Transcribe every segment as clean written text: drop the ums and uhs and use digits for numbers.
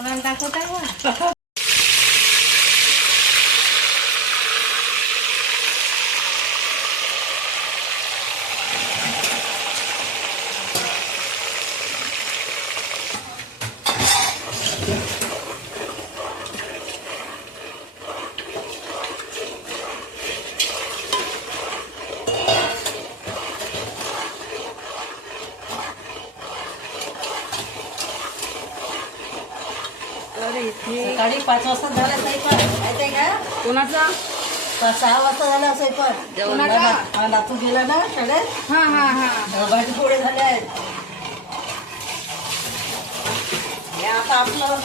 कोणाला दाखवताय सकाळी 5 वाजता झाला स्वयंपाक माहिती आहे का? कोणाचा 6 वाजता झाला स्वयंपाक. नातू गेला ना शाळेत. भाजी पोळी झाले आहेत. हे आता आपलं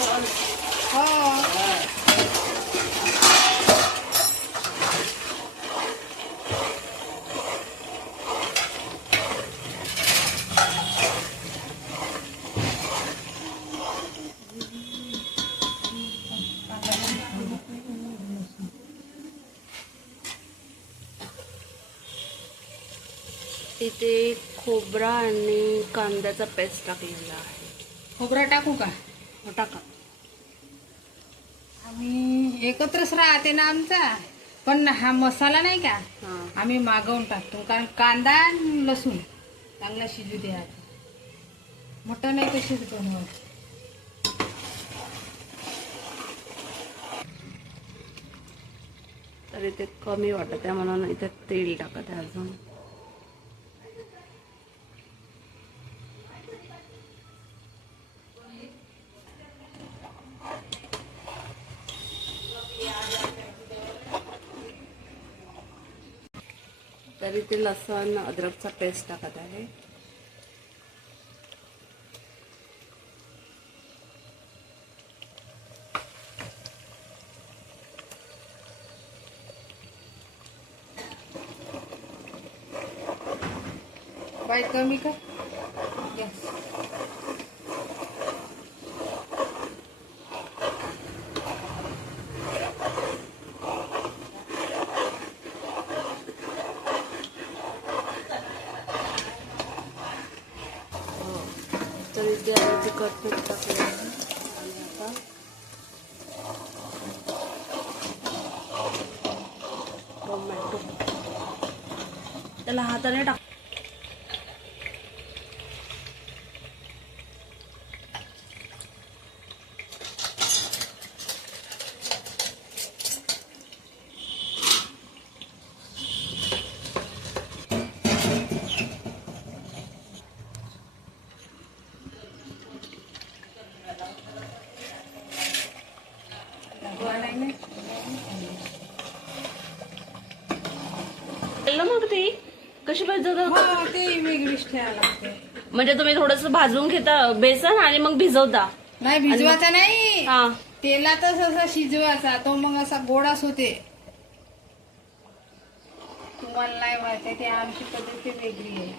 इथे खोबरा आणि कांद्याचा पेस्ट टाकलेला आहे. खोबरा टाकू का? टाका. आम्ही एकत्रच राहते ना आमचा, पण हा मसाला नाही का आम्ही मागवून टाकतो, कारण कांदा आणि लसूण चांगला शिजू द्या. मटण आहे कशीच बनवत. तर इथे कमी वाटत आहे म्हणून इथे तेल टाकत आहे अजून. तर इथे लसूण अद्रकचा पेस्ट टाकत आहे. बाई कमी कर गॅस. तर इथे आम्ही तिखट मीठ टाकलं आहे. आणि आता टोमॅटो त्याला हाताने टाक. मग ती कशी भाजतात? ते वेगळीच ठेवायला लागते. म्हणजे तुम्ही थोडस भाजून घेता बेसन आणि मग भिजवता? नाही भिजवायचा नाही, हा तेलातच असा शिजवायचा, तो मग असा गोडाच होते. तुम्हाला नाही माहिती, ते आमची पद्धती वेगळी आहे.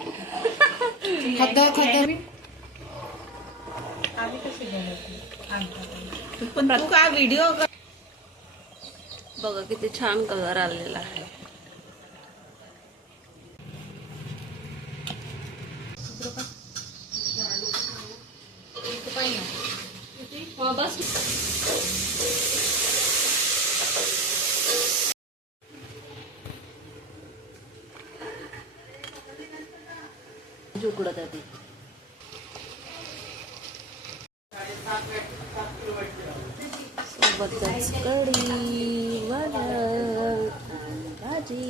आम्ही कशी बनवतो पण तू का व्हिडिओ कर. बघा किती छान कलर आलेला आहे. बस उकडत आहे. सोबतच कढी, वरण, भाजी.